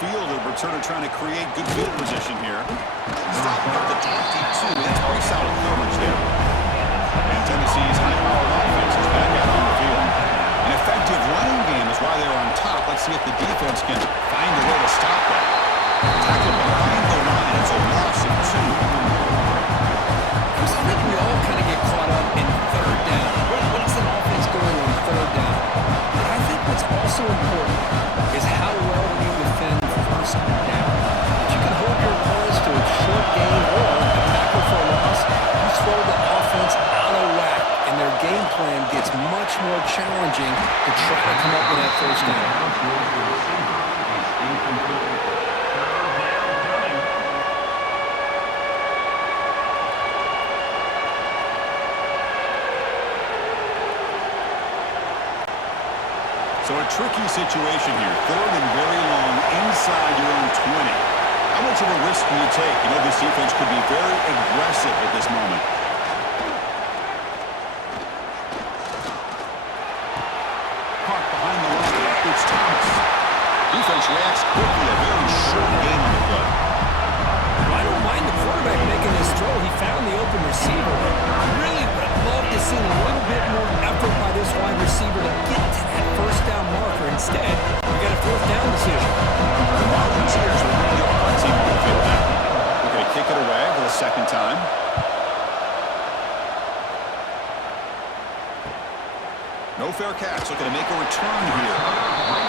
fielder. Returner trying to create good field position here. Stop at the 22. That's pretty solid coverage there. And Tennessee's high-powered offense is back out on the field. An effective running game is why they're on top. Let's see if the defense can find a way to stop that. Tackle behind the line. It's a loss of 2. Chris, I think we all kind of get caught up in third down. What is an offense going on third down? But I think what's also important is how well you defend first down. If you can hold your opponents to a short gain or a tackle for a loss, you throw the offense out of whack, and their game plan gets much more challenging to try to come up with that first down. So a tricky situation here. Third and very long inside your own 20. How much of a risk do you take? You know, this defense could be very aggressive at this moment. Park behind the line. It's Thomas. Defense reacts quickly. A very short game on the play. Well, I don't mind the quarterback making this throw. He found the open receiver. Really would have loved to see a little bit more effort by this wide receiver to get to that first down marker. Instead, we got a fourth down decision. The Marlins here will bring the punt team on the field now. We're going to kick it away for the second time. No fair catch. Looking to make a return here.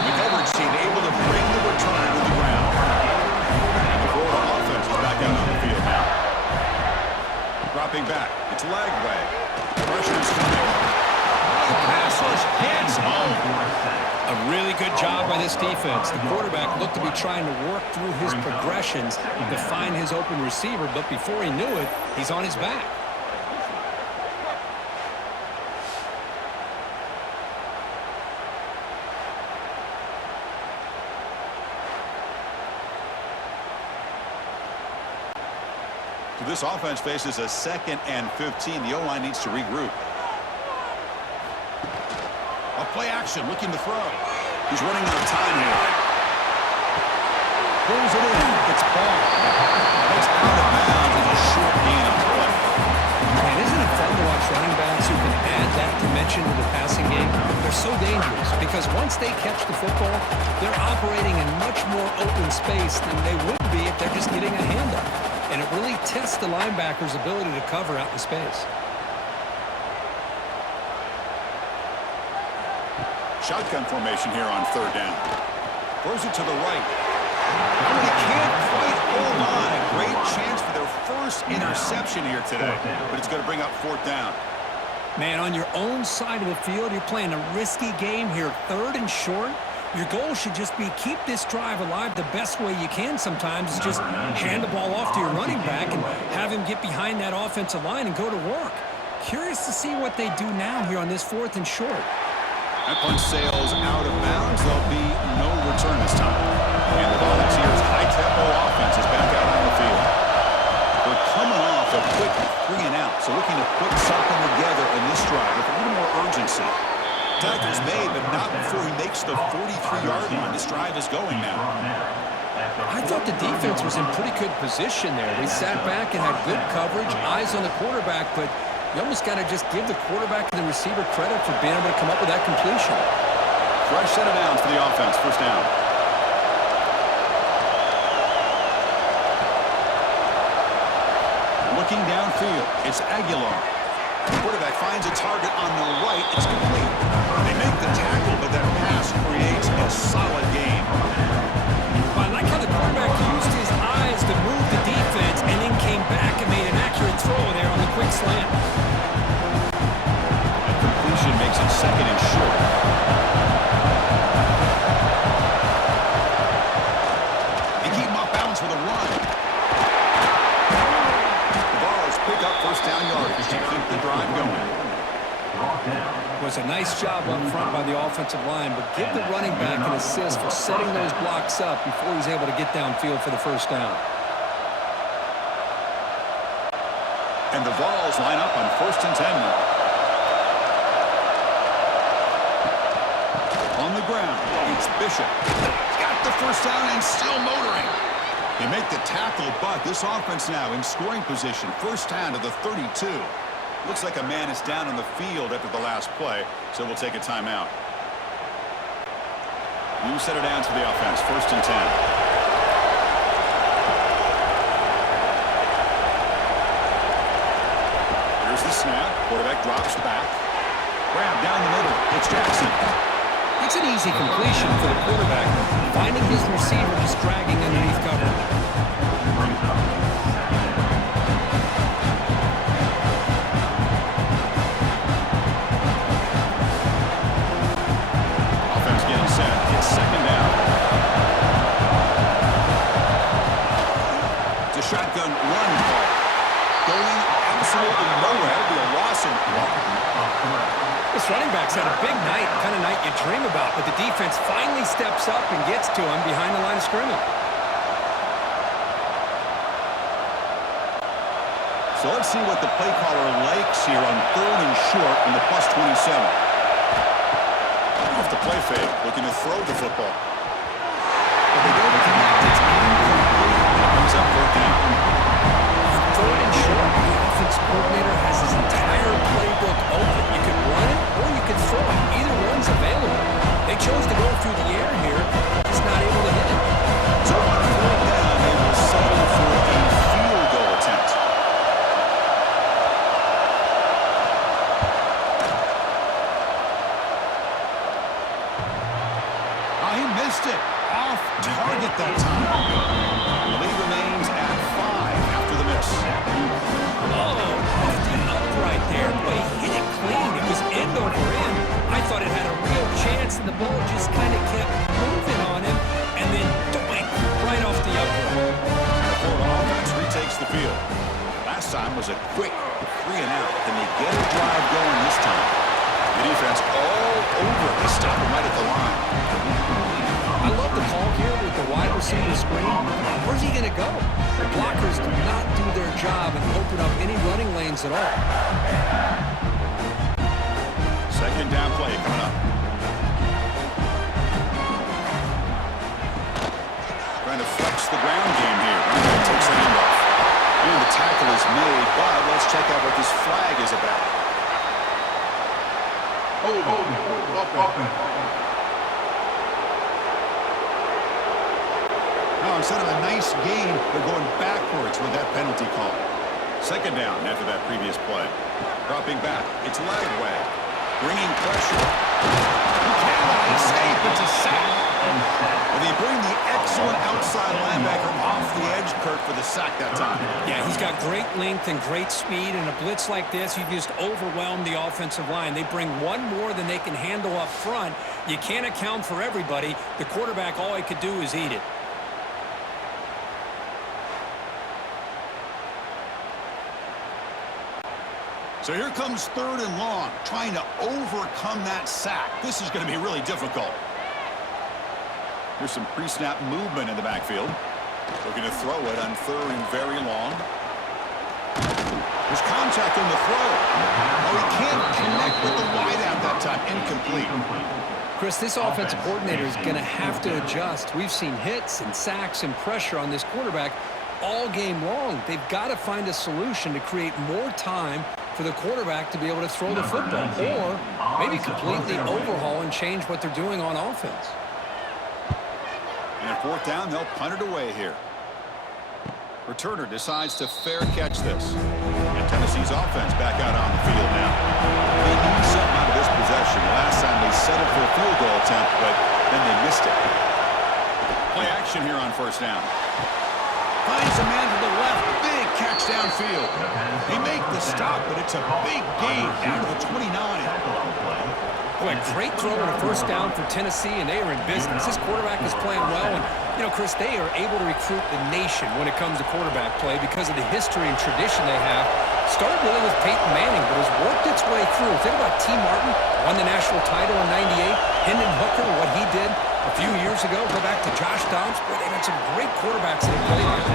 The coverage team able to bring the return to the ground. And the Florida offense is back out on the field now. Dropping back. It's leg way. Pressure is coming. The pass was hands home. A really good job by this defense. The quarterback looked to be trying to work through his progressions to find his open receiver, but before he knew it, he's on his back. So this offense faces a 2nd and 15. The O-line needs to regroup. A play action, looking to throw. He's running out of time here. Pulls it in. It's ball. It's out of bounds. It's a short gain on the play. Man, isn't it fun to watch running backs who can add that dimension to the passing game? They're so dangerous because once they catch the football, they're operating in much more open space than they would be if they're just getting a handoff. And it really tests the linebacker's ability to cover out in space. Shotgun formation here on third down. Throws it to the right. Oh, he can't quite hold on. A great chance for their first interception here today. But it's going to bring up fourth down. Man, on your own side of the field, you're playing a risky game here. Third and short. Your goal should just be keep this drive alive the best way you can sometimes. Is just hand the ball off to your running back and have him get behind that offensive line and go to work. Curious to see what they do now here on this fourth and short. That punt sails out of bounds. There'll be no return this time. And the Volunteers' high-tempo offense is back out on the field. They're coming off a quick 3 and out, so looking to put something together in this drive with a little more urgency. Tackle's made, but not before he makes the 43-yard line. This drive is going now. I thought the defense was in pretty good position there. They sat back and had good coverage, eyes on the quarterback, but you almost got to just give the quarterback and the receiver credit for being able to come up with that completion. Fresh set of downs for the offense. First down. Looking downfield, it's Aguilar. The quarterback finds a target on the right. It's complete. They make the tackle, but that pass creates a solid game. I like how the quarterback used his eyes to move the defense and then came back and made an accurate throw there on the quick slant. That completion makes it 2nd and short. They keep him off balance with a run. The Vols pick up first down yardage to keep the drive going. It was a nice job up front by the offensive line, but give the running back an assist for setting those blocks up before he's able to get downfield for the first down. And the Vols line up on 1st and 10 now. On the ground, it's Bishop. He's got get the first down and still motoring. They make the tackle, but this offense now in scoring position. First down to the 32. Looks like a man is down on the field after the last play, so we'll take a timeout. You set it down to the offense. First and 10. Here's the snap. Quarterback drops back. Grab down the middle. It's Jackson. It's an easy completion for the quarterback, finding his receiver just dragging underneath coverage. Offense getting set. It's second down. It's a shotgun run call. Going absolutely nowhere. It'll be a loss in the ball. This running back's had a big night, kind of night you dream about, but the defense finally steps up and gets to him behind the line of scrimmage. So let's see what the play caller likes here on third and short in the plus 27. Off the play fake, looking to throw the football. But they don't connect. It's incomplete. It comes up fourth down. Third and short, the offense coordinator has his entire playbook open. You can run it or you can throw it. Either one's available. They chose to go through the air here, just not able to hit it. So on fourth down, they will settle for a field goal attempt. Oh, he missed it. Off target that time. The lead remains at 5 after the miss. Oh, off the upright there, but he hit it clean. It was end over end. I thought it had a real chance, and the ball just kind of kept moving on him, and then doink, right off the upright. Florida offense retakes the field. Last time was a quick 3 and out. Can they get a drive going this time? The defense all over it. They stop him right at the line. I love the call here with the wide receiver screen. Where's he going to go? The blockers do not do their job and open up any running lanes at all. Second down play coming up. Trying to flex the ground game here. Takes the handoff. And the tackle is made, but let's check out what this flag is about. Now, instead of a nice gain, they're going backwards with that penalty call. Second down after that previous play. Dropping back. It's Lagway. Bringing pressure. You cannot escape. It's a sack. And they bring the excellent outside linebacker off the edge, Kurt, for the sack that time. Yeah, he's got great length and great speed, and a blitz like this, you just overwhelm the offensive line. They bring one more than they can handle up front. You can't account for everybody. The quarterback, all he could do is eat it. So here comes third and long, trying to overcome that sack. This is going to be really difficult. Here's some pre-snap movement in the backfield. Looking to throw it on third and very long. There's contact on the throw. Oh, he can't connect with the wideout that time. Incomplete. Chris, this offensive coordinator is going to have to adjust. We've seen hits and sacks and pressure on this quarterback all game long. They've got to find a solution to create more time for the quarterback to be able to throw the football, or maybe completely overhaul and change what they're doing on offense. And at fourth down, they'll punt it away here. Returner decides to fair catch this. And Tennessee's offense back out on the field now. They need something out of this possession. Last time they settled for a field goal attempt, but then they missed it. Play action here on first down. Finds a man to the left. Big catch downfield. They make the stop, but it's a big gain down to the 29. Boy, great throw and a first down for Tennessee, and they are in business. This quarterback is playing well, and, you know, Chris, they are able to recruit the nation when it comes to quarterback play because of the history and tradition they have. Started really with Peyton Manning, but has worked its way through. Think about T. Martin, won the national title in '98. Hendon Hooker, what he did a few years ago. Go back to Josh Dobbs. Boy, they've had some great quarterbacks that have played here.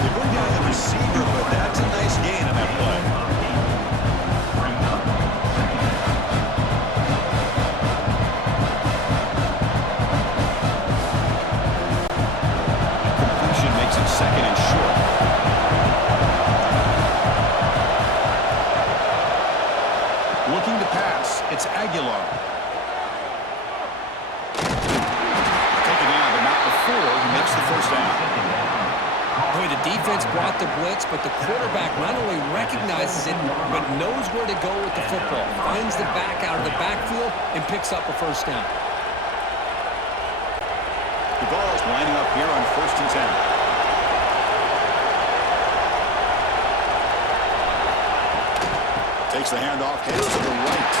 They bring down the receiver, but that's a nice gain on that play. Aguilar. Taken down, but not before he makes the first down. Boy, the defense brought the blitz, but the quarterback not only recognizes it, but knows where to go with the football. Finds the back out of the backfield and picks up a first down. The ball's lining up here on 1st and 10. Takes the handoff, heads to the right.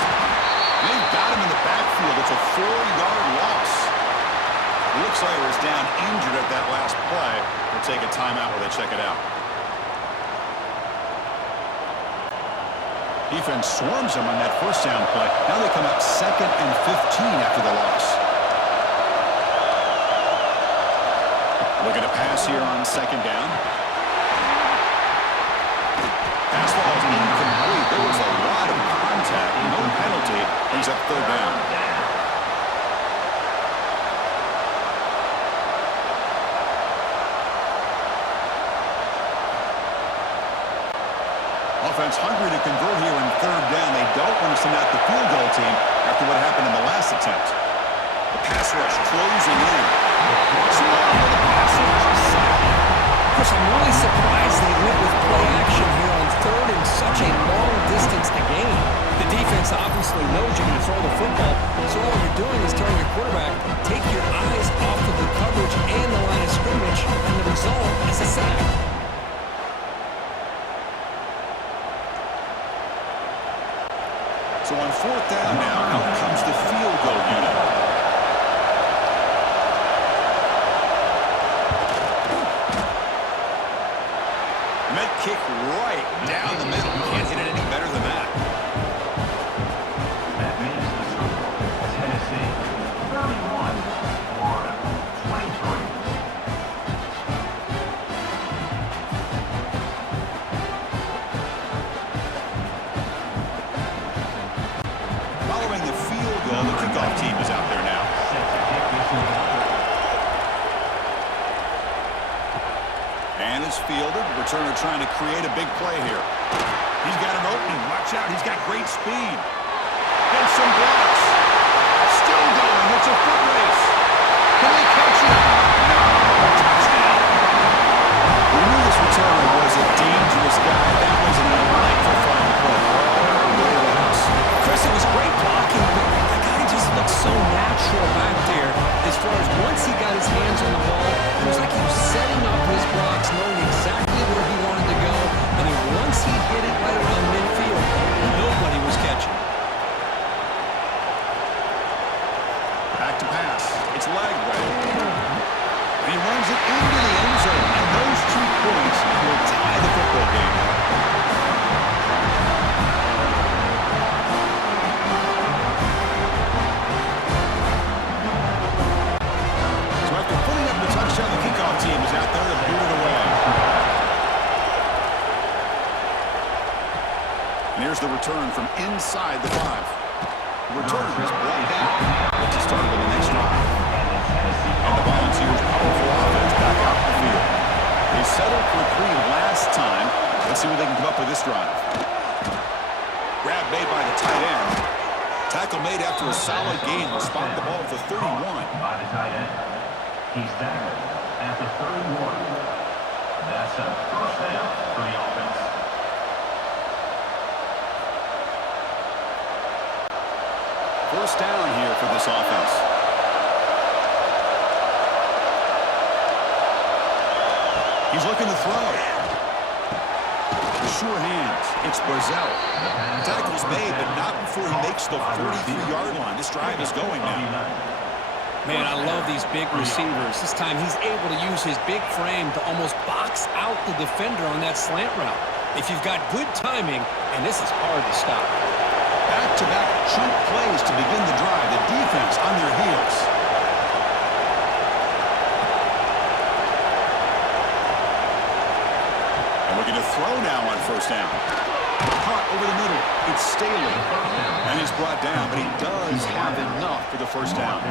And they've got him in the backfield. It's a 4-yard loss. Looks like he was down injured at that last play. They'll take a timeout while they check it out. Defense swarms him on that first down play. Now they come up 2nd and 15 after the loss. Looking to pass here on 2nd down. Pass ball is incomplete. There was a lot of contact. No penalty. Brings up 3rd down. Offense hungry to convert here in 3rd down. They don't want to send out the field goal team after what happened in the last attempt. The pass rush closing in. Chris, I'm really surprised they went with play action here on 3rd and such a long distance to gain. The defense obviously knows you're going to throw the football, so all you're doing is telling your quarterback, take your eyes off of the coverage and the line of scrimmage, and the result is a sack. So on 4th down now, out comes the field goal unit. Kick right down the middle. Can't hit it any better than that. That means the score, Tennessee 31, Florida 23. Following the field goal, the kickoff team is out there now. And it's fielded. Returner trying to create a big play here. He's got an opening. Watch out. He's got great speed. And some blocks. Still going. It's a foot race. Can they catch him? No. Touchdown. We knew this returner was a dangerous guy. That was an electrifying play. Chris, it was great blocking, but the guy just looked so natural back there. As far as once he got his hands on the ball, it was like he was setting up his blocks, knowing exactly where he wanted to go. And then once he hit it right around midfield, nobody was catching. Back to pass. It's leg way. And he runs it into the end zone. And those 2 points will tie the football game. So after putting up the touchdown, the kickoff team is out there to boot it away. And here's the return from inside the 5. The returner is brought down. Let's start with the next drive. And the Volunteers' powerful offense back out in the field. They settled for 3 last time. Let's see what they can come up with this drive. Grab made by the tight end. Tackle made after a solid gain will spot the ball at the 31. By the tight end. He's tackled at the 31. That's a first down for the offense. First down here for this offense. He's looking to throw. Sure hands. It's Brazil. Tackle's made, but not before he makes the 43-yard line. This drive is going now. Man, I love these big receivers. This time he's able to use his big frame to almost box out the defender on that slant route. If you've got good timing, and this is hard to stop. Back-to-back chunk plays to begin the drive. The defense on their heels. And looking to throw now on first down. Caught over the middle. It's Staley. And he's brought down, but he does have enough for the first down.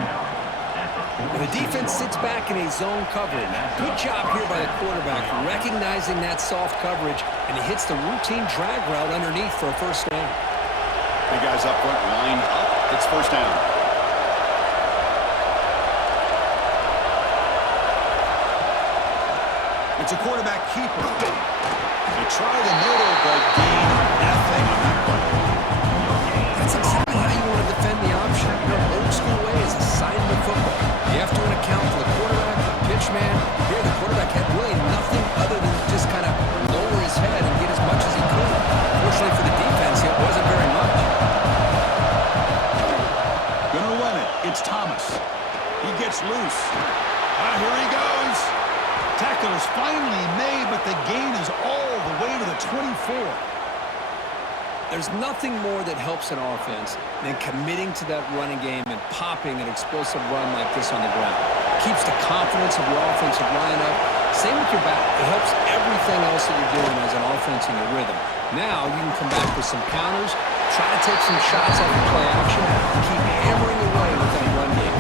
The defense sits back in a zone coverage. Good job here by the quarterback, recognizing that soft coverage, and he hits the routine drag route underneath for a first down. The guys up front lined up It's first down. It's a quarterback keeper. They try the middle, but gain nothing on that play. That's exactly how you want to defend the option. Your old school way is assignment football. You have to account for the quarterback, the pitch man. Here, the quarterback had really nothing other than just kind of lower his head and get as much as he could. Fortunately for the defense, it wasn't very much. Gonna run it. It's Thomas. He gets loose. Here he goes. Tackle is finally made, but the gain is all the way to the 24. There's nothing more that helps an offense than committing to that running game and popping an explosive run like this on the ground. Keeps the confidence of your offensive line up. Same with your back. It helps everything else that you're doing as an offense in your rhythm. Now you can come back with some counters, try to take some shots off the play action, and keep hammering away with that run game.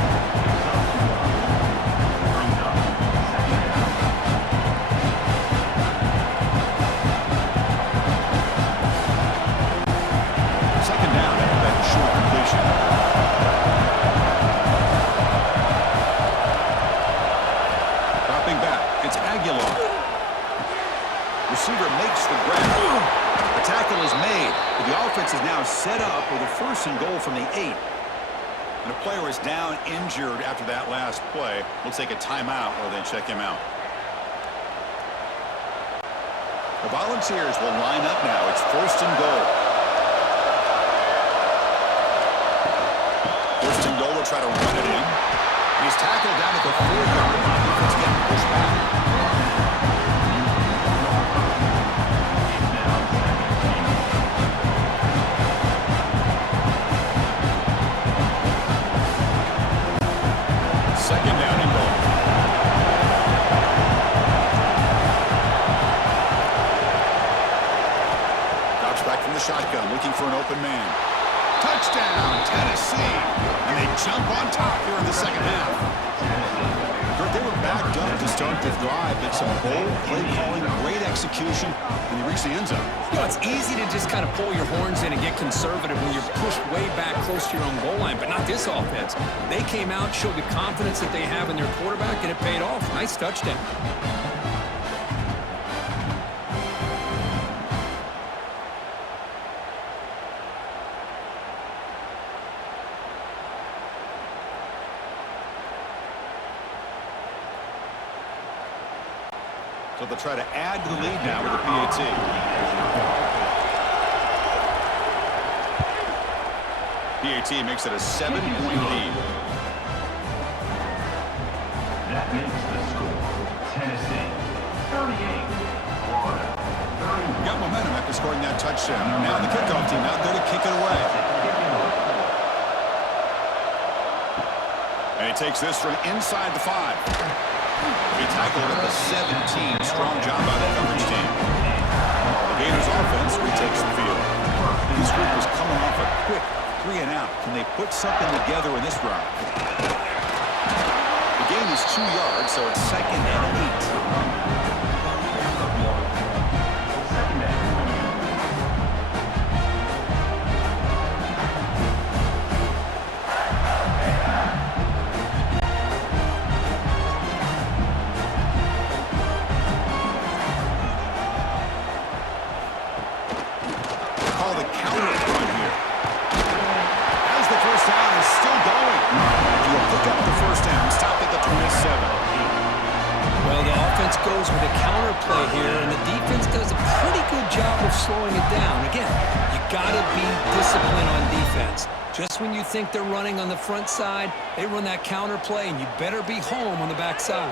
Second down after that short completion. Dropping back. It's Aguilar. Receiver makes the grab. The tackle is made. But the offense is now set up with a first and goal from the 8. And a player is down injured after that last play. We'll take a timeout or then check him out. The Volunteers will line up now. It's first and goal. First and goal, they'll try to run it in. He's tackled down at the 4-yard line. Defense getting pushed back. Second down and goal. Drops back from the shotgun, looking for an open man. Touchdown, Tennessee. And they jump on top here in the second half. They were backed up to start the drive, but some bold play calling, great execution, and they reached the end zone. You know, it's easy to just kind of pull your horns in and get conservative when you're pushed way back close to your own goal line, but not this offense. They came out, showed the confidence that they have in their quarterback, and it paid off. Nice touchdown. So they'll try to add to the lead now with a PAT. PAT makes it a 7-point lead. That makes the score Tennessee 38, Florida 31. Got momentum after scoring that touchdown. Now the kickoff team out there to kick it away. And he takes this from inside the 5. He tackled at the 17. Strong job by the coverage team. The Gators offense retakes the field. This group was coming off a quick 3-and-out. Can they put something together in this drive? The gain is 2 yards, so it's second and 8. Goes with a counter play here, and the defense does a pretty good job of slowing it down. Again, you got to be disciplined on defense. Just when you think they're running on the front side, they run that counter play, and you better be home on the back side.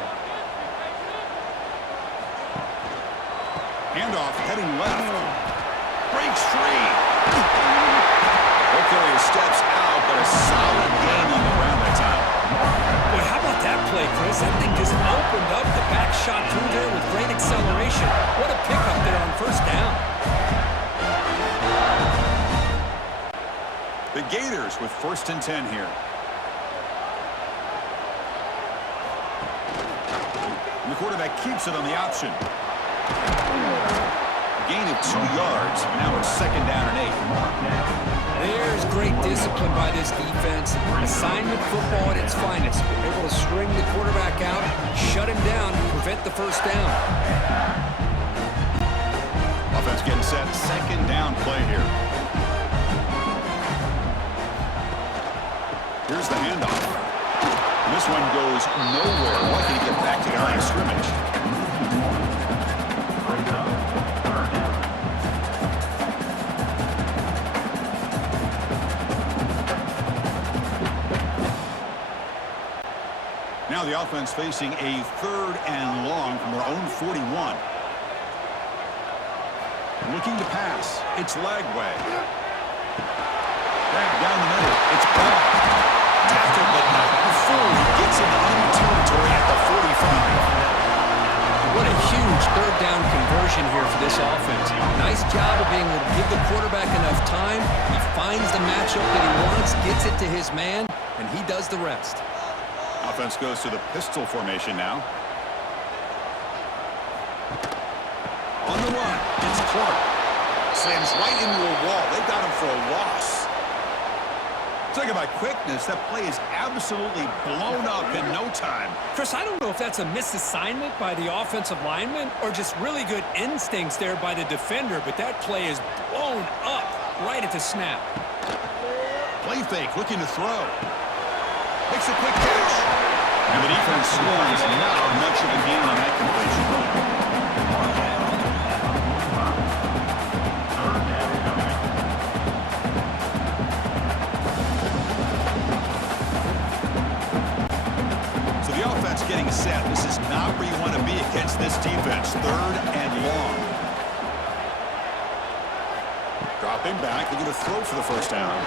Handoff heading left. Breaks free. O'Carrier steps out, but a solid gain on the ground that time. Boy, how about that play, Chris? That thing just opened up. The back shot through there with great acceleration. What a pickup there on first down. The Gators with first and 10 here. And the quarterback keeps it on the option. Gain of 2 yards. Now it's second down and 8. There's great discipline by this defense. Assignment football at its finest. They're able to string the quarterback out, shut him down, and prevent the first down. Offense getting set. Second down play here. Here's the handoff. And this one goes nowhere. Lucky to get back to the line of scrimmage. Now the offense facing a 3rd and long from their own 41. Looking to pass. It's Lagway. Down the middle. It's Ball. Tackled, but not before he gets into enemy territory at the 45. What a huge 3rd down conversion here for this offense. Nice job of being able to give the quarterback enough time. He finds the matchup that he wants, gets it to his man, and he does the rest. Offense goes to the pistol formation now. On the run, it's Clark. Slams right into a wall. They got him for a loss. Talking about quickness, that play is absolutely blown up in no time. Chris, I don't know if that's a misassignment by the offensive lineman or just really good instincts there by the defender, but that play is blown up right at the snap. Play fake, looking to throw. Makes a quick catch. And the defense scores not much of a gain on that completion. Getting set. This is not where you want to be against this defense. 3rd and long. Dropping back. They're going to throw for the first down.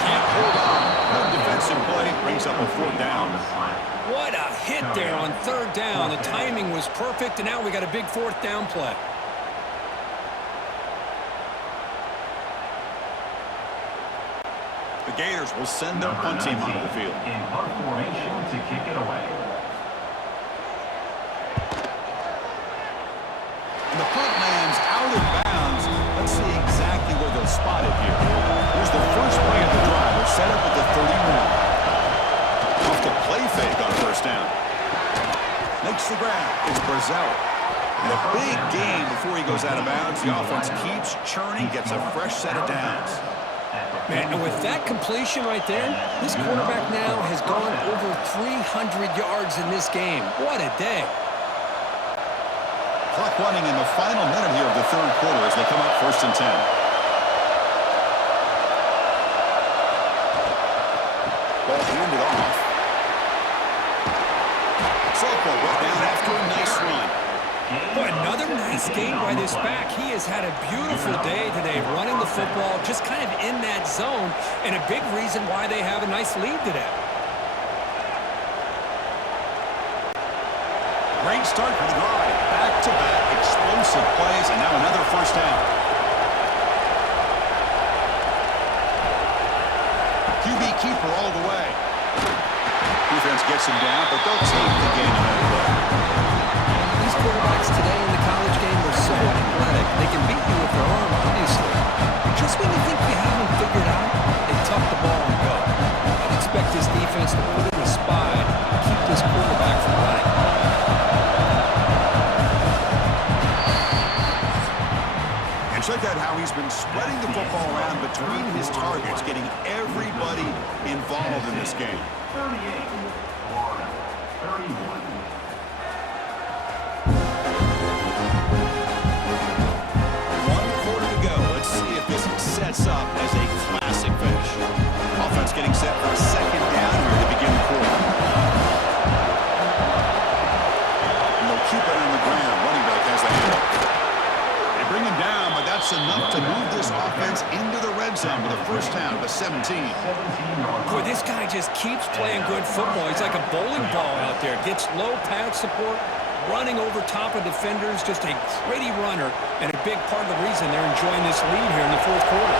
Can't hold on. Good defensive play. Brings up a 4th down. What a hit there on 3rd down. The timing was perfect, and now we got a big 4th down play. The Gators will send their punt team onto the field. In punt formation to kick it away. And the punt lands out of bounds. Let's see exactly where they'll spot it here. Here's the first play of the drive. They're set up at the 31. Off the play fake on 1st down. Makes the grab. It's Brazel. And a big gain before he goes out of bounds. The offense keeps churning, gets a fresh set of downs. Man, and with that completion right there, this quarterback now has gone over 300 yards in this game. What a day. Clock running in the final minute here of the 3rd quarter as they come up 1st and 10. Ball handed off. Softball brought down after a nice run. Boy, another nice game by this back. He has had a beautiful day today running the football, just kind of in that zone, and a big reason why they have a nice lead today. Great start for the drive. Back-to-back explosive plays, and now another 1st down. QB keeper all the way. Defense gets him down, but they'll take the gain on that play. These quarterbacks today in the college game are so athletic. They can beat you with their arm, obviously. But just when you think you have them figured out, they tuck the ball and go. I'd expect this defense to put in a spy and keep this quarterback from running. And check out how he's been spreading the football around between his targets, getting everybody involved in this game. 38, Florida, 31. Sets up as a classic finish. Offense getting set for a 2nd down here to begin the quarter. And they'll keep it on the ground. Running back has the handoff. They bring him down, but that's enough to move this offense into the red zone with a 1st down to 17. Boy, this guy just keeps playing good football. He's like a bowling ball out there. Gets low pad support, running over top of defenders, just a gritty runner, and a big part of the reason they're enjoying this lead here in the 4th quarter.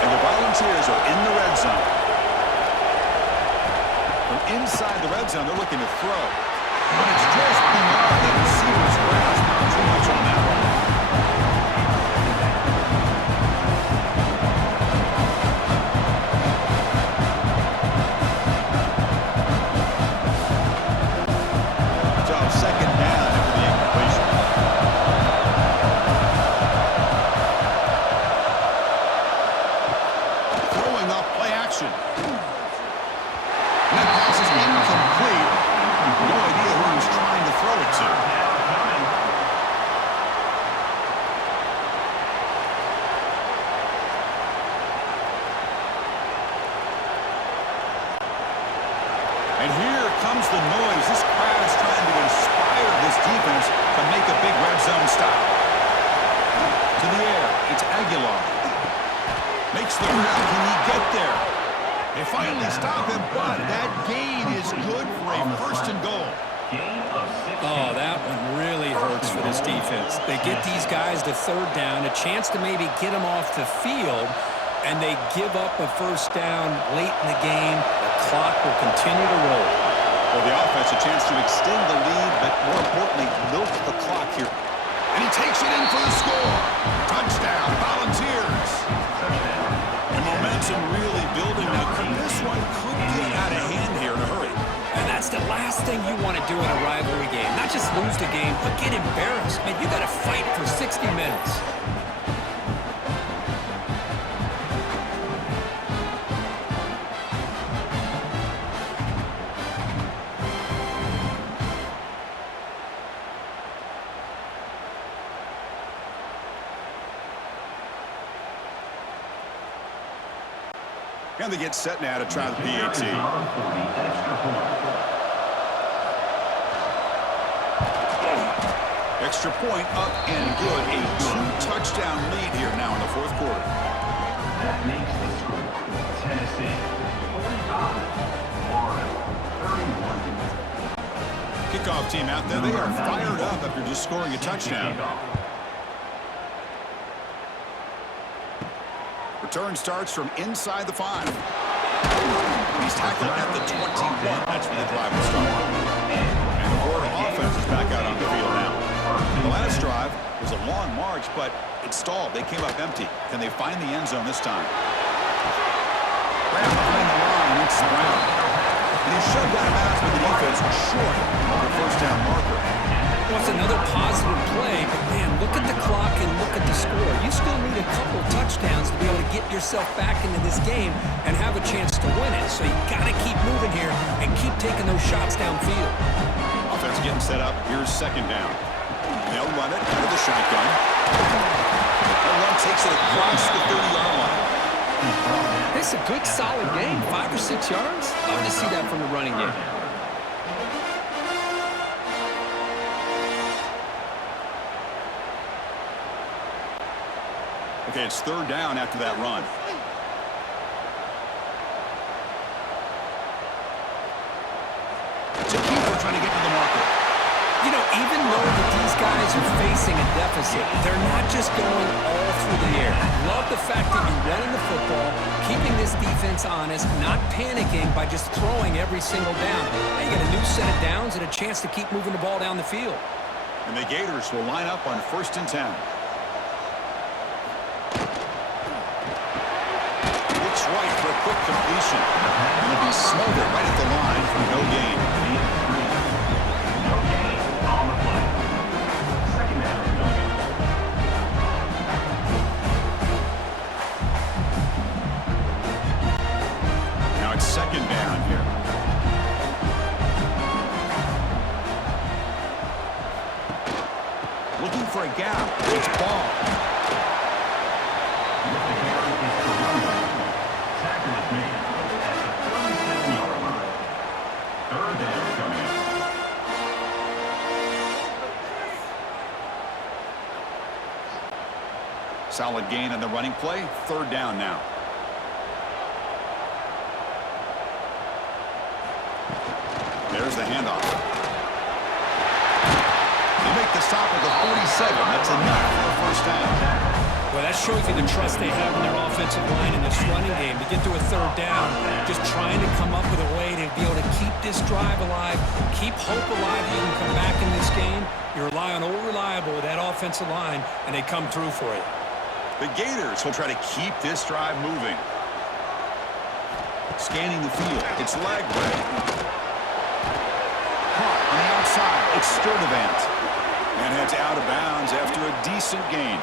And the Volunteers are in the red zone. From inside the red zone, they're looking to throw. But it's just beyond the receiver's grasp. Too much on that one. And that pass is incomplete. No idea who he was trying to throw it to. And here comes the noise. This crowd is trying to inspire this defense to make a big red zone stop. To the air, it's Aguilar. Makes the route. Can he get there? They finally stop him, but that gain is good for a first and goal. Oh, that one really hurts for this defense. They get these guys to third down, a chance to maybe get them off the field, and they give up a first down late in the game. The clock will continue to roll. Well, the offense a chance to extend the lead, but more importantly, milk the clock here. And he takes it in for the score. Touchdown, Volunteers. And momentum really building. Now, this one could get out of hand here in a hurry. And that's the last thing you want to do in a rivalry game. Not just lose the game, but get embarrassed. Man, you got to fight for 60 minutes. And they get set now to try the PAT. Extra point up and good. A 2-touchdown lead here now in the fourth quarter. That makes the score Tennessee 45, Florida 31. Kickoff team out there. They are fired up after just scoring a touchdown. Return starts from inside the 5. He's tackled at the 21. That's where the drive will start. And the Florida offense is back out on the field now. The last drive was a long march, but it stalled. They came up empty. Can they find the end zone this time? Brown behind the line. It's Brown. And he shoved out of bounds with the defense short of the first down marker. Well, it's another positive play, but man, look at the clock and look at the score. You still need a couple touchdowns to be able to get yourself back into this game and have a chance to win it. So you got to keep moving here and keep taking those shots downfield. Offense getting set up. Here's second down. They'll run it out of the shotgun. That run takes it across the 30-yard line. It's a good, solid game. 5 or 6 yards. Love to see that from the running game. Okay, it's third down after that run. It's a keeper trying to get to the marker. You know, even though that these guys are facing a deficit, they're not just going all through the air. Love the fact that you're running the football, keeping this defense honest, not panicking by just throwing every single down. Now you got a new set of downs and a chance to keep moving the ball down the field. And the Gators will line up on 1st and 10. Looks right for a quick completion. And it'll be smothered right at the line for no gain. No gain on the play. Second down. Now it's second down here. Looking for a gap. It's ball. Tackle is made at the 37-yard line. Third down coming up. Solid gain on the running play. Third down now. There's the handoff. They make the stop at the 47. That's enough for a first down. Well, that shows you the trust they have in their offensive line in this running game. To get to a third down, just trying to come up with a way to be able to keep this drive alive, keep hope alive that you can come back in this game. You rely on old reliable with that offensive line, and they come through for you. The Gators will try to keep this drive moving. Scanning the field. It's Lagway. Caught on the outside. It's Sturdivant. And heads out of bounds after a decent gain.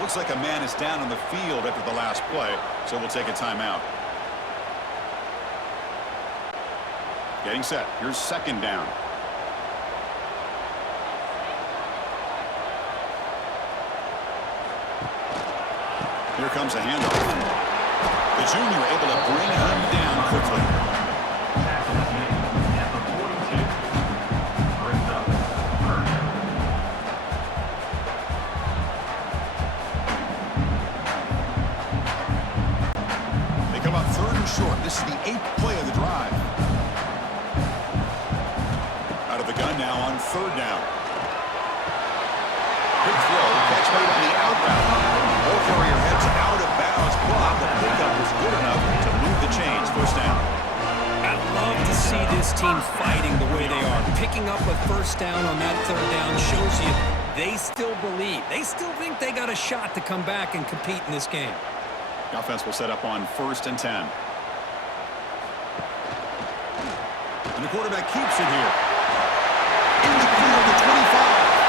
Looks like a man is down on the field after the last play, so we'll take a timeout. Getting set. Here's second down. Here comes a handoff. The junior able to bring him down quickly. Tackle is made at the 42. Brings up first. They come up third and short. This is the 8th play of the drive. Out of the gun now on third down. Big throw. Catch made on the out route. Ball carrier heads out of bounds, but the pickup was good enough to move the chains. First down. I love to see this team fighting the way they are. Picking up a first down on that third down shows you they still believe. They still think they got a shot to come back and compete in this game. The offense will set up on 1st and 10. And the quarterback keeps it here. In the clear of the 25.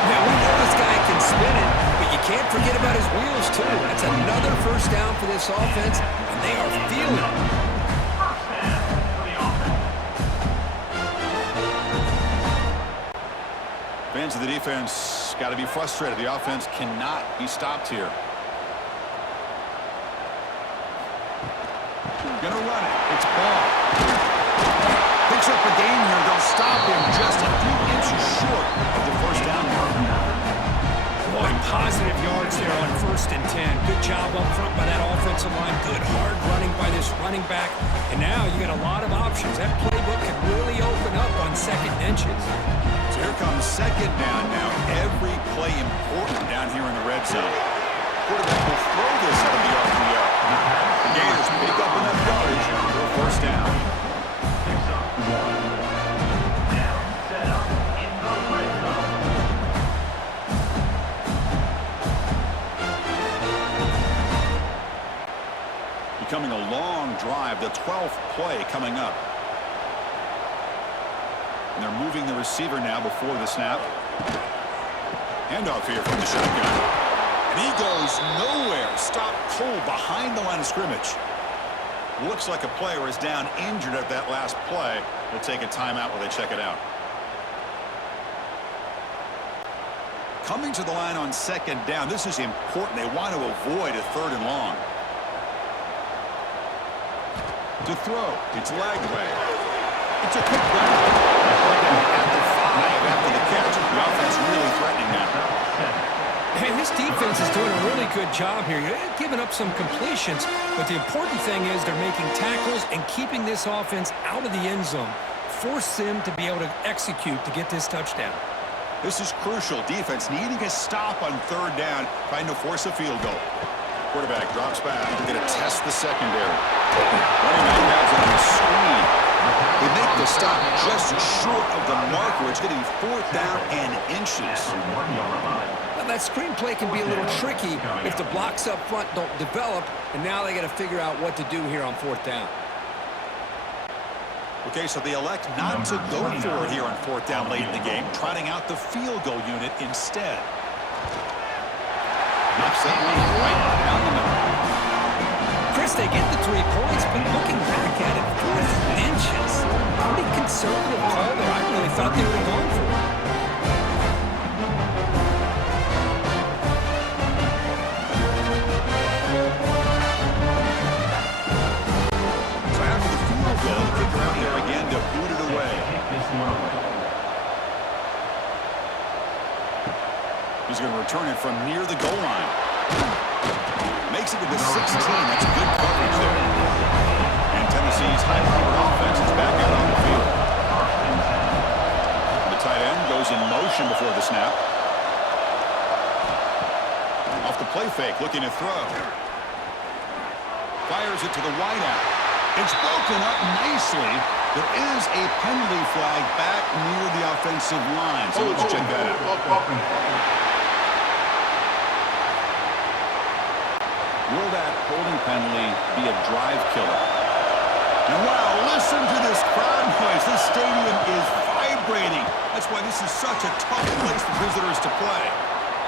Now, we know this guy can spin it, but you can't forget about his wheels, too. That's another first down for this offense, and they are feeling it. First down for the offense. Fans of the defense got to be frustrated. The offense cannot be stopped here. Gonna run it. It's Ball. Picks up a gain here. They'll stop him just a few inches short of the first down mark. Boy, positive yards there on 1st and 10. Good job up front by that offensive line. Good hard running by this running back. And now you got a lot of options. That playbook can really open up on 2nd and inches. So here comes second down now. Every play important down here in the red zone. Quarterback will throw this out of the RPO. The Gators pick up enough yardage for a first down. Picks up 1. Now set up in the red zone. Becoming a long drive, the 12th play coming up. And they're moving the receiver now before the snap. Handoff here from the shotgun. And he goes nowhere. Stopped cold behind the line of scrimmage. Looks like a player is down injured at that last play. We'll take a timeout while they check it out. Coming to the line on second down. This is important. They want to avoid a third and long. To throw. It's Lagway. It's a quick run. At the 5 after the catch. The offense really threatening now. Hey, this defense is doing a really good job here. They're giving up some completions, but the important thing is they're making tackles and keeping this offense out of the end zone. Force them to be able to execute to get this touchdown. This is crucial. Defense needing a stop on third down, trying to force a field goal. Quarterback drops back. They're going to test the secondary. Running back has it on the screen. They make the stop just short of the marker. It's getting 4th down and inches. 1 yard line. Now, that screen play can be a little tricky if the blocks up front don't develop, and now they got to figure out what to do here on 4th down. Okay, so they elect not to go for it here on 4th down late in the game, trotting out the field goal unit instead. Knocks that one right down the middle. Chris, they get the 3 points, but looking back at it, 4th inches. Pretty conservative call there. I really thought they would have gone for it. So after the field goal, the kicker out there again to boot it away. Kick this one away. He's going to return it from near the goal line. Makes it to the 16. That's good coverage there. And Tennessee's high-powered offense is back out on the field. The tight end goes in motion before the snap. Off the play fake, looking to throw. Fires it to the wideout. It's broken up nicely. There is a penalty flag back near the offensive line. So let's check that out. Will that holding penalty be a drive killer? And wow, listen to this crowd noise. This stadium is vibrating. That's why this is such a tough place for visitors to play.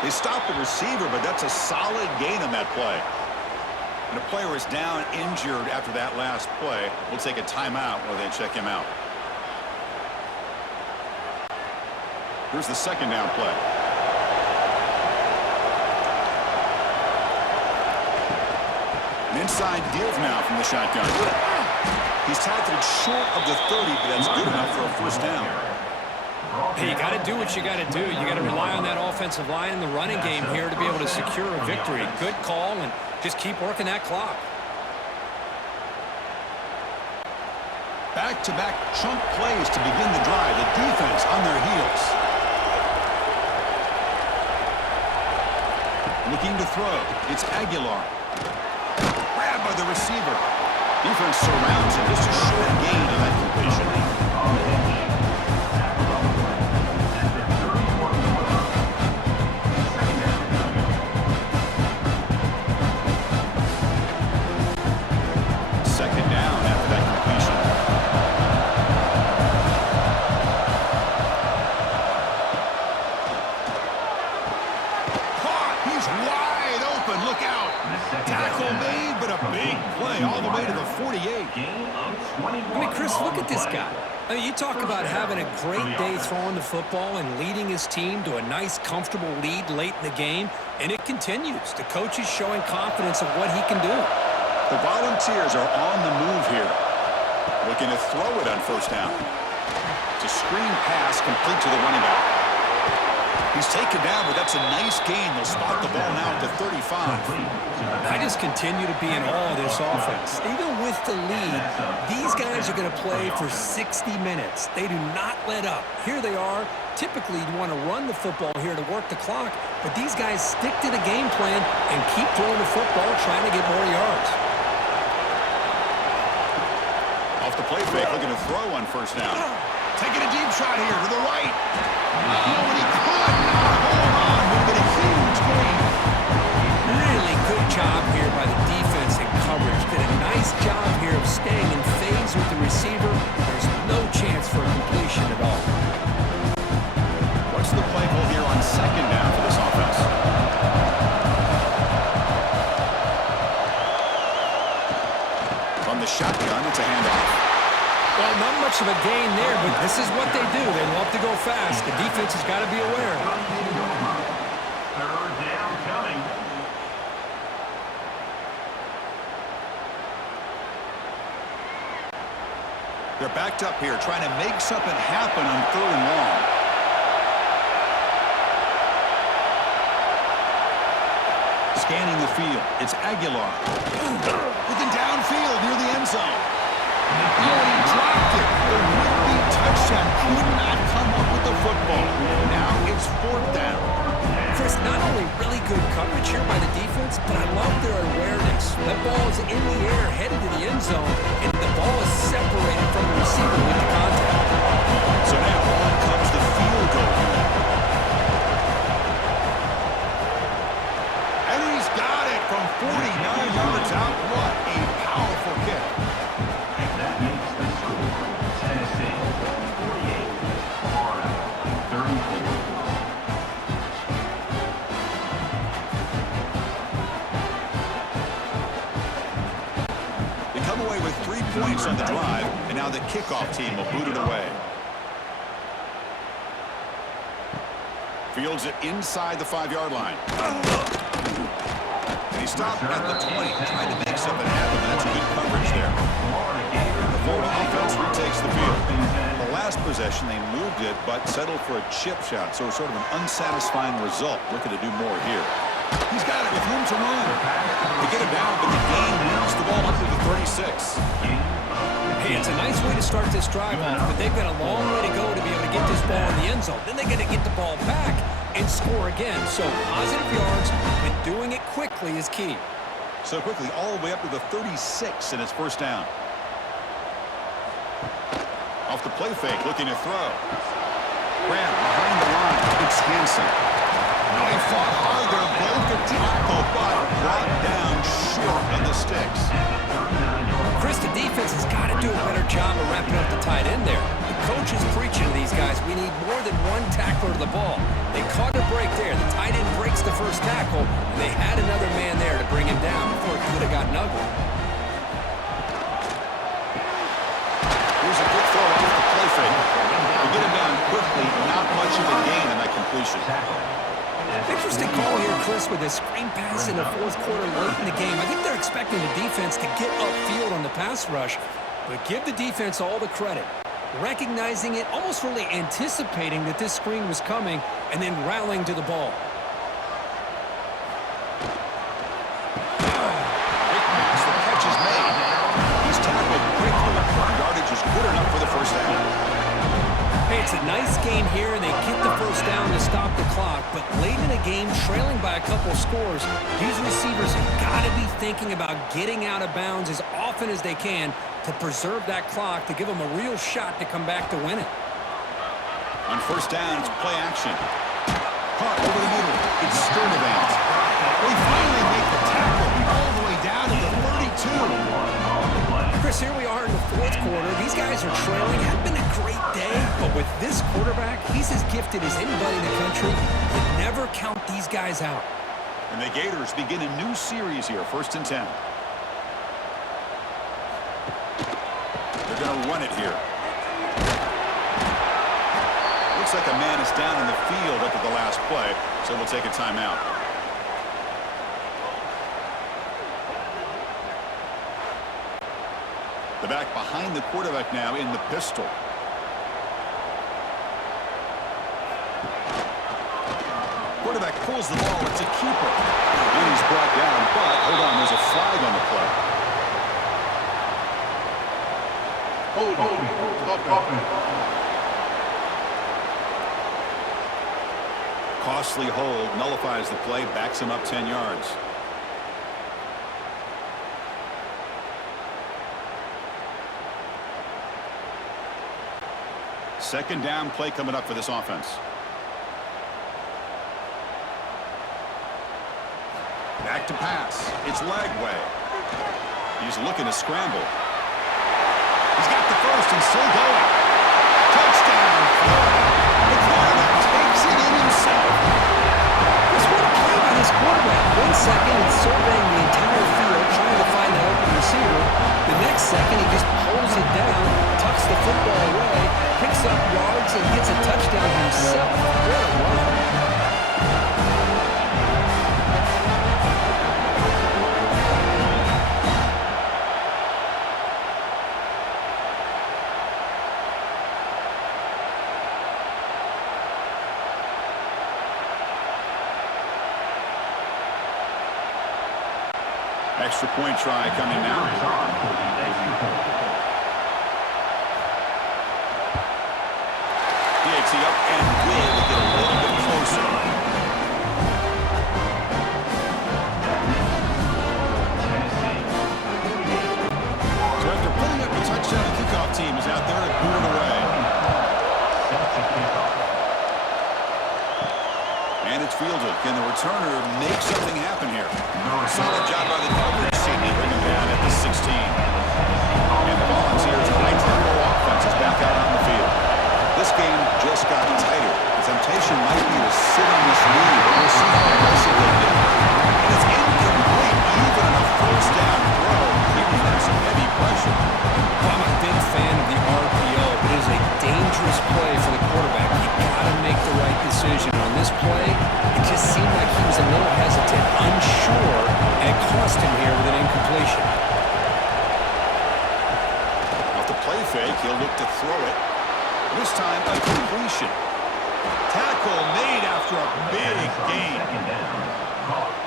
They stopped the receiver, but that's a solid gain on that play. And a player is down injured after that last play. We'll take a timeout while they check him out. Here's the second down play. An inside give now from the shotgun. He's tackled short of the 30, but that's good enough for a first down. Hey, you got to do what you got to do. You got to rely on that offensive line in the running game here to be able to secure a victory. Good call, and just keep working that clock. Back-to-back chunk plays to begin the drive. The defense on their heels. Looking to throw. It's Aguilar. Grabbed by the receiver. Defense surrounds him. Just a short gain on that completion. Second down after that completion. Caught! He's wide open. Look out! Tackle made, but a big play all the way to the 48. I mean, Chris, look at this guy. I mean, you talk about having a great day throwing the football and leading his team to a nice, comfortable lead late in the game, and it continues. The coach is showing confidence of what he can do. The Volunteers are on the move here. Looking to throw it on first down. It's a screen pass complete to the running back. He's taken down, but that's a nice gain. They'll spot the ball now at the 35. I just continue to be in awe of this offense. Even with the lead, these guys are going to play for 60 minutes. They do not let up. Here they are. Typically, you want to run the football here to work the clock, but these guys stick to the game plan and keep throwing the football, trying to get more yards. Off the play fake, looking to throw on first down. Taking a deep shot here to the right. Oh, and he could not hold on. Would have been a huge gain. Really good job here by the defense in coverage. Did a nice job here of staying in phase with the receiver. There's no chance for a completion at all. What's the play call here on second down for this offense? From the shotgun, it's a handoff. Well, not much of a gain there, but this is what they do. They love to go fast. The defense has got to be aware. Third down coming. They're backed up here, trying to make something happen on third and long. Scanning the field, it's Aguilar. Looking downfield near the end zone. Oh, he dropped it. The would-be touchdown could not come up with the football. Now it's fourth down. Chris, not only really good coverage here by the defense, but I love their awareness. That ball is in the air, headed to the end zone, and the ball is separated from the receiver with the contact. So now on comes the field goal unit. And he's got it from 49 yards out. What a powerful kick. That makes the score Tennessee 48, Florida 34. They come away with 3 points on the drive, and now the kickoff team will boot it away. Fields it inside the 5-yard line. And he stopped at the 20, trying to make something happen. That's good coverage there. The Florida offense retakes the field. The last possession, they moved it, but settled for a chip shot, so sort of an unsatisfying result. Looking to do more here. He's got it with room to run. They get it down, but the game moves the ball up to the 36. Hey, it's a nice way to start this drive off, but they've got a long way to go to be able to get this ball in the end zone. Then they got to get the ball back and score again. So positive yards, and doing it quickly is key. So quickly, all the way up to the 36, and it's first down. Off the play fake, looking to throw. Graham behind the line. It's Hansen. Now he fought hard there, broke a tackle, but brought down short on the sticks. Chris, the defense has got to do a better job of wrapping up the tight end there. The Coach is preaching to these guys. We need more than one tackler to the ball. They caught a break there. The tight end breaks the first tackle, and they had another man there to bring him down before it could have gotten ugly. Here's a good throw off the play fake. They get him down quickly, not much of a gain in that completion. Interesting call here, Chris, with a screen pass in the fourth quarter late in the game. I think they're expecting the defense to get upfield on the pass rush, but give the defense all the credit. Recognizing it, almost really anticipating that this screen was coming, and then rallying to the ball. Quick pass, the catch is made. He's tackled quickly. The yardage is good enough for the first down. Hey, it's a nice game here, and they get the first down to stop the clock. But late in the game, trailing by a couple scores, these receivers have got to be thinking about getting out of bounds as often as they can to preserve that clock, to give them a real shot to come back to win it. On first down, it's play action. Caught over the middle. It's Sturdivant. They finally make the tackle all the way down to the 32. Chris, here we are in the fourth quarter. These guys are trailing. Hadn't been a great day, but with this quarterback, he's as gifted as anybody in the country. You never count these guys out. And the Gators begin a new series here, 1st and 10. They're going to run it here. Looks like a man is down in the field after the last play, so we'll take a timeout. The back behind the quarterback now in the pistol. Quarterback pulls the ball. It's a keeper. And he's brought down, but hold on, there's a flag on the play. Costly hold, nullifies the play, backs him up 10 yards. Second down play coming up for this offense. Back to pass. It's Lagway. He's looking to scramble. He's got the first and still going. Touchdown, Florida. The quarterback takes it in himself. Just what a play by this quarterback. 1 second, he's surveying the entire field, trying to find that open receiver. The next second, he just pulls it down, tucks the football away, picks up yards, and gets a touchdown himself. What a run. Extra point try coming now. DAT up and will get a little bit closer. So after putting up a touchdown, the kickoff team is out there to boot it away. And it's fielded. Can the returner make something happen here? Solid job by the coverage team. They bring him down at the 16. And the Volunteers' high-tempo offense is back out on the field. This game just got tighter. The temptation might be to sit on this lead, but we'll see how aggressive they get. And it's incomplete, even on a first down throw, even under some heavy pressure. Well, I'm a big fan of the RPO, but it is a dangerous play for the quarterback. You've got to make the right decision. On this play, it just seemed like he was a little hesitant, unsure, and it cost him here with an incompletion. Off the play fake, he'll look to throw it. This time, a completion. Tackle made after a big gain.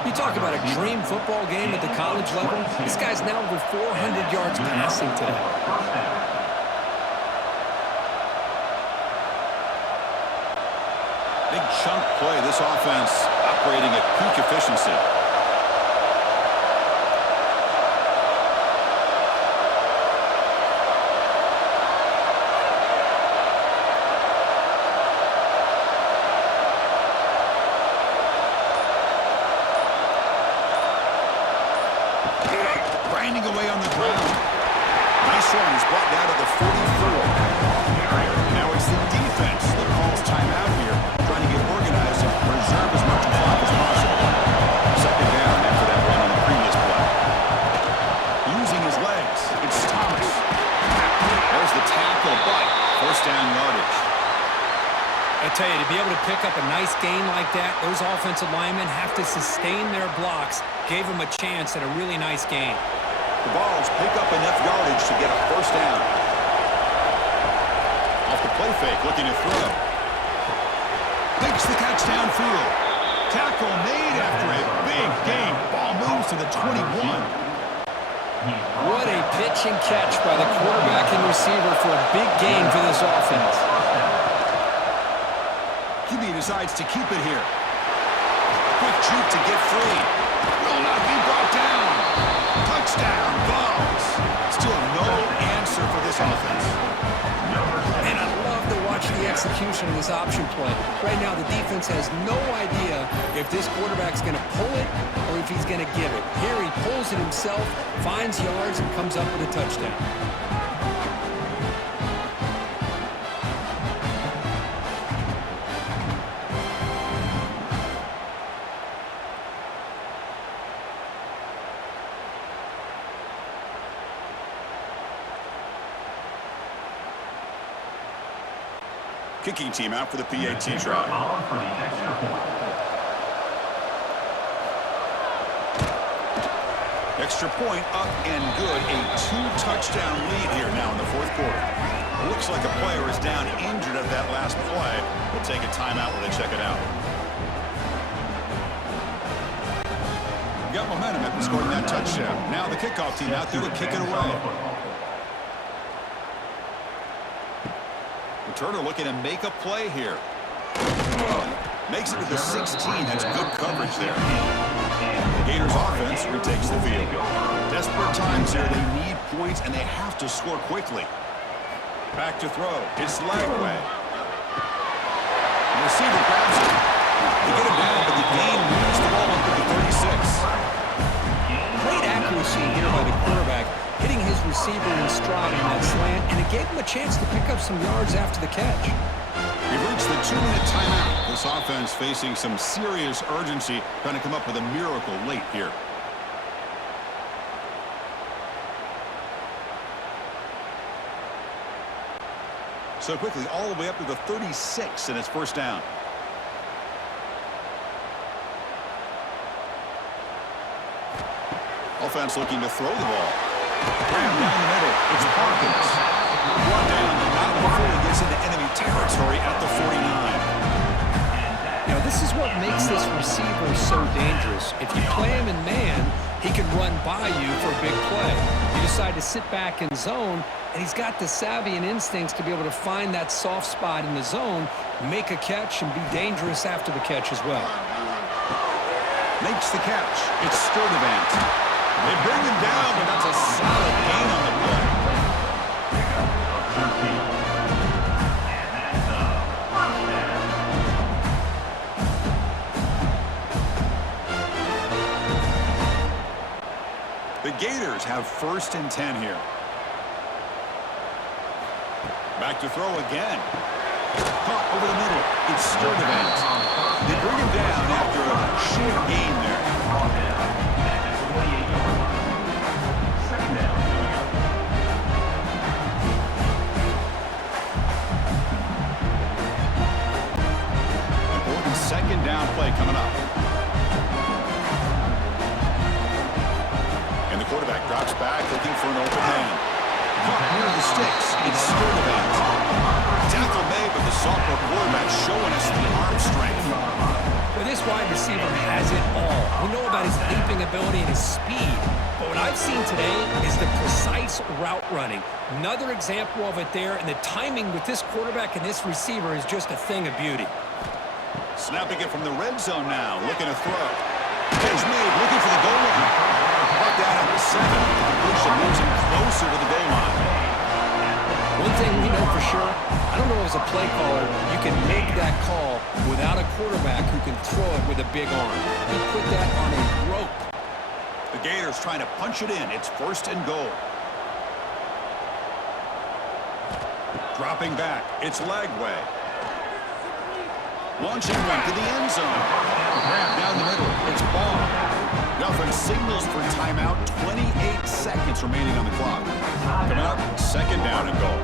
You talk about a dream football game at the college level. This guy's now over 400 yards passing today. Big chunk play. This offense operating at peak efficiency. Grinding away on the ground. Nice run. He's brought down to the 44. tell you, to be able to pick up a nice gain like that, those offensive linemen have to sustain their blocks. Gave them a chance at a really nice gain. The Vols pick up enough yardage to get a first down. Off the play fake, looking to throw. Makes the catch downfield. Tackle made after a big gain. Ball moves to the 21. What a pitch and catch by the quarterback and receiver for a big gain for this offense. QB decides to keep it here. Quick juke to get free. Will not be brought down. Touchdown, Vols. Still no answer for this offense. And I love to watch the execution of this option play. Right now, the defense has no idea if this quarterback's going to pull it or if he's going to give it. Here he pulls it himself, finds yards, and comes up with a touchdown. Kicking team out for the PAT try. Extra point up and good. A 2-touchdown lead here now in the fourth quarter. It looks like a player is down injured at that last play. We'll take a timeout while they check it out. Got momentum after scoring that touchdown. Now the kickoff team out there to kick it away. Turner looking to make a play here. Makes it to the 16. That's good coverage there. The Gators offense retakes the field. Desperate times here. They need points, and they have to score quickly. Back to throw. It's Lagway. The receiver grabs it. They get it down, but the game moves the ball up to the 36. Great accuracy here by the quarterback, hitting his receiver in stride on that slant, and it gave him a chance to pick up some yards after the catch. We've reached the 2-minute timeout. This offense facing some serious urgency, trying to come up with a miracle late here. So quickly, all the way up to the 36, and it's first down. Offense looking to throw the ball. Ram down the middle. It's Hawkins. Brought down, but not before he gets into enemy territory at the 49. Now, this is what makes this receiver so dangerous. If you play him in man, he can run by you for a big play. You decide to sit back in zone, and he's got the savvy and instincts to be able to find that soft spot in the zone, make a catch, and be dangerous after the catch as well. Makes the catch. It's Sturdivant. They bring him down, but that's a solid gain on the play. The Gators have 1st and 10 here. Back to throw again. Caught over the middle. It's Sturdivant. They bring him down after a short gain there. Important second down play coming up. And the quarterback drops back looking for an open man. Caught near the sticks. It's Sturdivant. Tackle made, but the sophomore quarterback showing us the arm strength. Well, this wide receiver has it all. We know about his leaping ability and his speed, but what I've seen today is the precise route running. Another example of it there, and the timing with this quarterback and this receiver is just a thing of beauty. Snapping it from the red zone now, looking to throw. Catch made, looking for the goal line. Brought down at the 7. Completion moves him closer to the goal line. One thing we know for sure, I don't know as a play caller, you can make that call without a quarterback who can throw it with a big arm. He put that on a rope. The Gators trying to punch it in. It's 1st and goal. Dropping back. It's Lagway. Launching one to the end zone. Grab down the middle. It's Ball. Guthrie signals for timeout. 28 seconds remaining on the clock. Coming up, 2nd down and goal.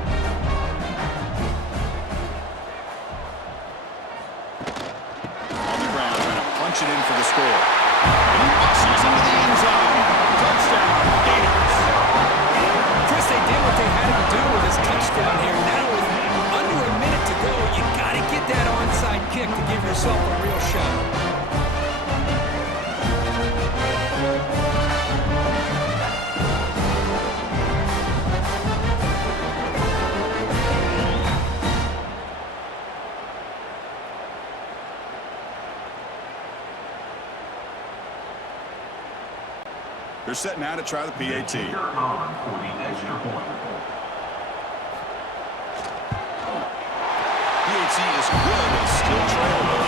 They're set now to try the PAT. PAT is good and still trailable.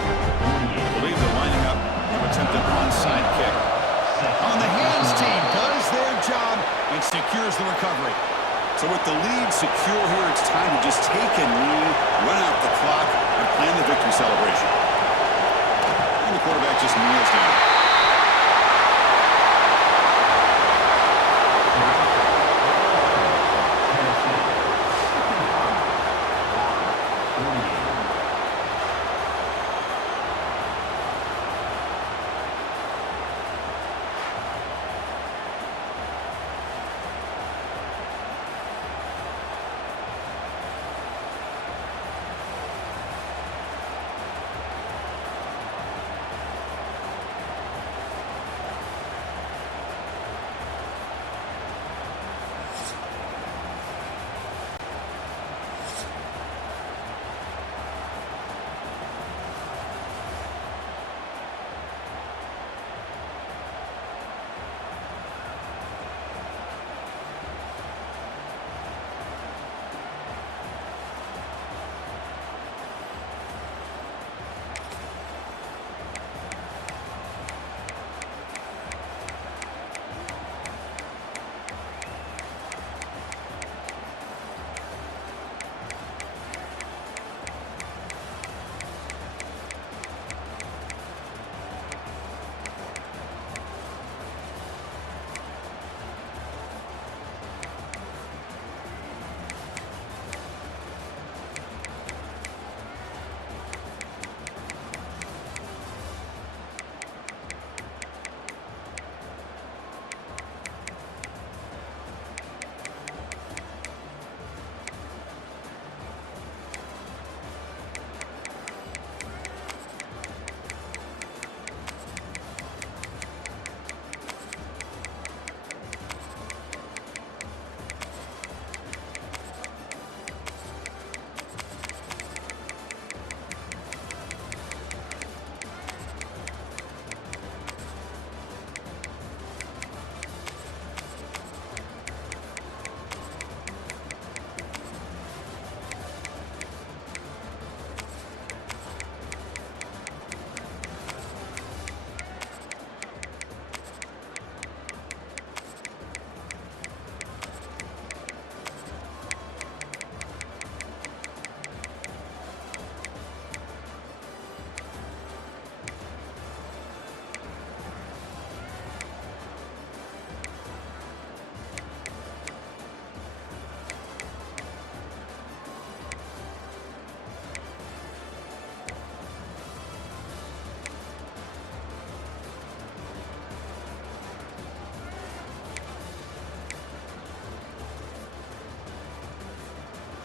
I believe they're lining up to attempt an onside kick. On the hands team does their job and secures the recovery. So with the lead secure here, it's time to just take a knee, run out the clock, and plan the victory celebration. And the quarterback just